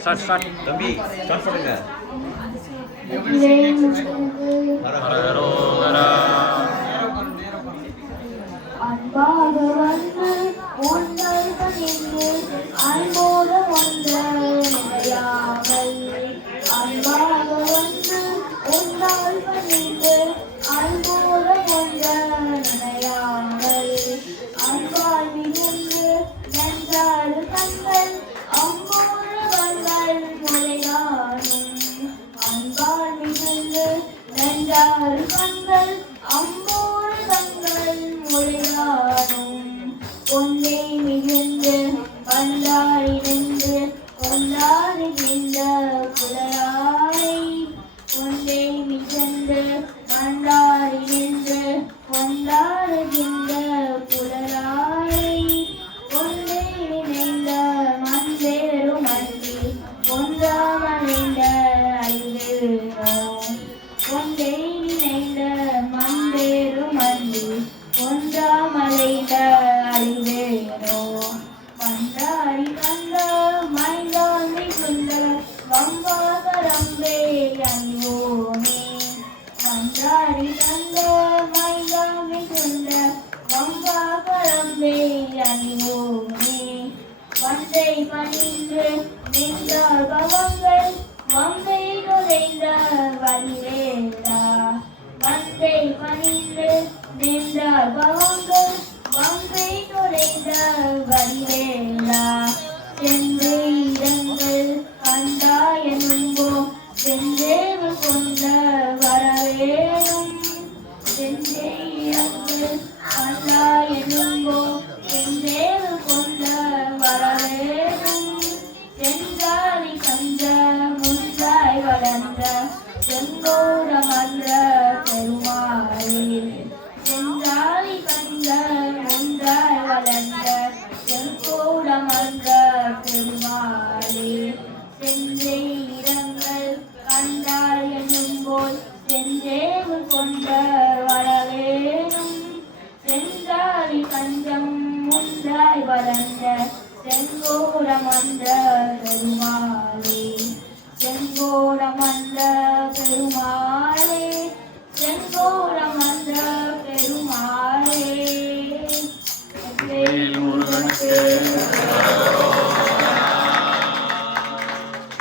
Start தம்பி start பண்ணுங்க. அன்பாக வந்து உன்னருடன் இன்று அன்போடு ஒன்று நிலையாமல் அன்பாக வந்து உன்னால்வன் இன்று அன்போடு ஒன்று நிலையாமல் அன்பால் மிகுந்து நன்றாறு கண்கள் அம்போடு வந்தால் முறையானும் அன்பால் மிகுந்து நன்றாறு கண்கள் அம்போடு கண்கள் முறையானும் பொன்னை மிகுந்து வந்தாய் நின்று கொண்டாடுகின்ற புலையாரை பொன்னை மிகுந்து வந்தாய் நின்று கொண்டாடுகின்ற புலையாரை பொன்னை நினைந்த மந்தேரும் அன்றி ஒன்றாமலைந்த அறிவேனோ பொன்னை நினைந்த மந்தேரும் அன்றி ஒன்றாமலைந்த அறிவேனோ பண்டாரி கண்ட மைந்தாமை குந்த வம்பாகரம்பே அணிவோமே பண்டாரி கண்ட மைந்தாமை குந்த வம்பாகரம்பே அணிவோமே வந்தை பணிந்து நின்றார் பவங்கள் வம்பை நுழைந்த வழிவேலா வந்தை பணிந்து நின்றார் பவங்கள் வம்பை நுழைந்த வழிவேலா சென்று இடங்கள் கண்டாயனும்போ சென்றேவு கொண்ட வரவேணும் சென்றே இடங்கள் கண்டாயனும்போ சென்றேவு கொண்ட வரவேணும் சென்றாரி கந்த முன்றாய் வளர்ந்த செங்கோர மன்ற பெருமாளே சென்றாரி கந்த முன்றாய் வளர்ந்த செங்கோர மன்ற பெருமாளே சென்றே இடங்கள் கண்டாய் என்னும் போல் சென்றேவு கொண்ட வரவேணும் சென்றாரி கஞ்சம் முன்றாய் வளர்ந்த செங்கோர மன்ற பெருமாளே செங்கோர மன்ற பெருமாளே